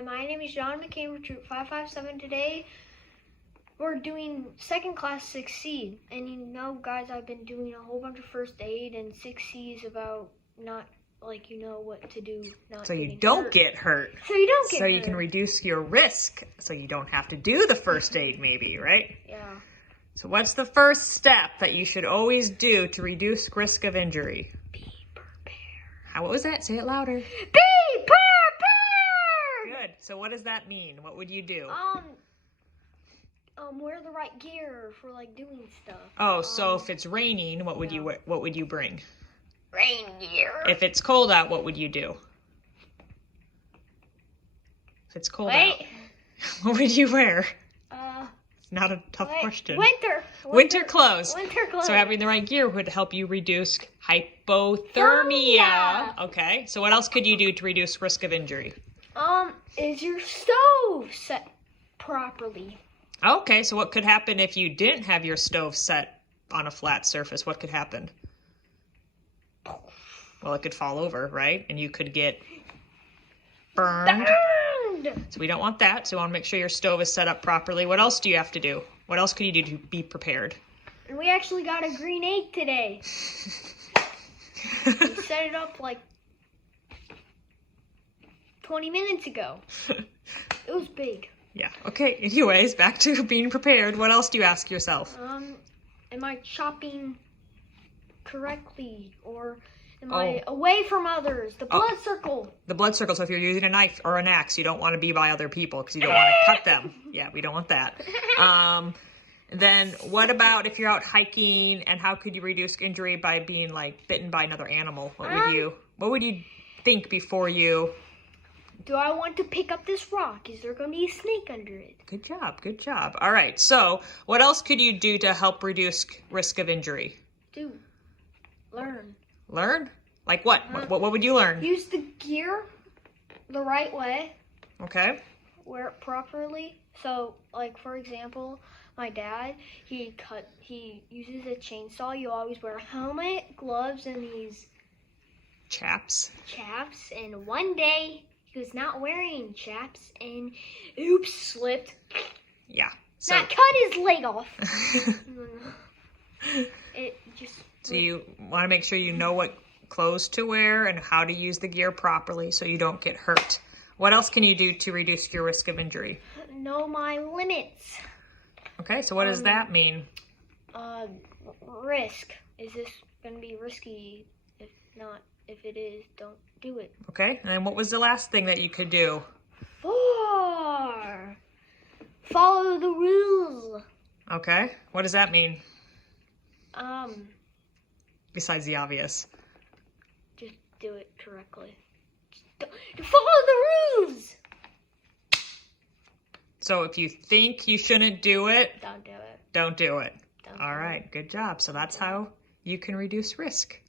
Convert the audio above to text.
Hi, my name is John McCain, Recruit 557. Today, we're doing second class 6C. And you know, guys, I've been doing a whole bunch of first aid, and 6C is about not, like, you know what to do. Not so you don't get hurt. So you don't get hurt. So you can reduce your risk, so you don't have to do the first aid maybe, right? Yeah. So what's the first step that you should always do to reduce risk of injury? Be prepared. What was that? Say it louder. Be prepared! Good. So what does that mean? What would you do? Wear the right gear for, like, doing stuff. Oh, so if it's raining, what would you bring? Rain gear. If it's cold out, what would you do? If it's cold out, what would you wear? It's not a tough question. Winter clothes. Winter clothes. So having the right gear would help you reduce hypothermia. Okay. So what else could you do to reduce risk of injury? Is your stove set properly? Okay. So what could happen if you didn't have your stove set on a flat surface? What could happen? Well, it could fall over, right? And you could get burned. So we don't want that. So we want to make sure your stove is set up properly. What else do you have to do? What else could you do to be prepared? And we actually got a green egg today. We set it up like 20 minutes ago. It was big. Yeah. Okay. Anyways, back to being prepared. What else do you ask yourself? Am I chopping correctly, or am I away from others? The blood circle. The blood circle. So if you're using a knife or an axe, you don't want to be by other people because you don't want to cut them. Yeah, we don't want that. Then what about if you're out hiking, and how could you reduce injury by being like bitten by another animal? What would you think before you? Do I want to pick up this rock? Is there going to be a snake under it? Good job. Good job. All right. So what else could you do to help reduce risk of injury? Learn. Learn? Like what? What would you learn? Use the gear the right way. Okay. Wear it properly. So, like, for example, my dad, he uses a chainsaw. You always wear a helmet, gloves, and these chaps. And one day he was not wearing chaps, and oops, slipped. Yeah. So that cut his leg off. So you want to make sure you know what clothes to wear and how to use the gear properly so you don't get hurt. What else can you do to reduce your risk of injury? Know my limits. Okay, so what does that mean? Risk. Is this going to be risky? If not, if it is, don't do it. Okay, and then what was the last thing that you could do? 4. Follow the rules. Okay, what does that mean? Besides the obvious. Just do it correctly. Follow the rules! So if you think you shouldn't do it, don't do it. Don't do it. All right, good job. So that's how you can reduce risk.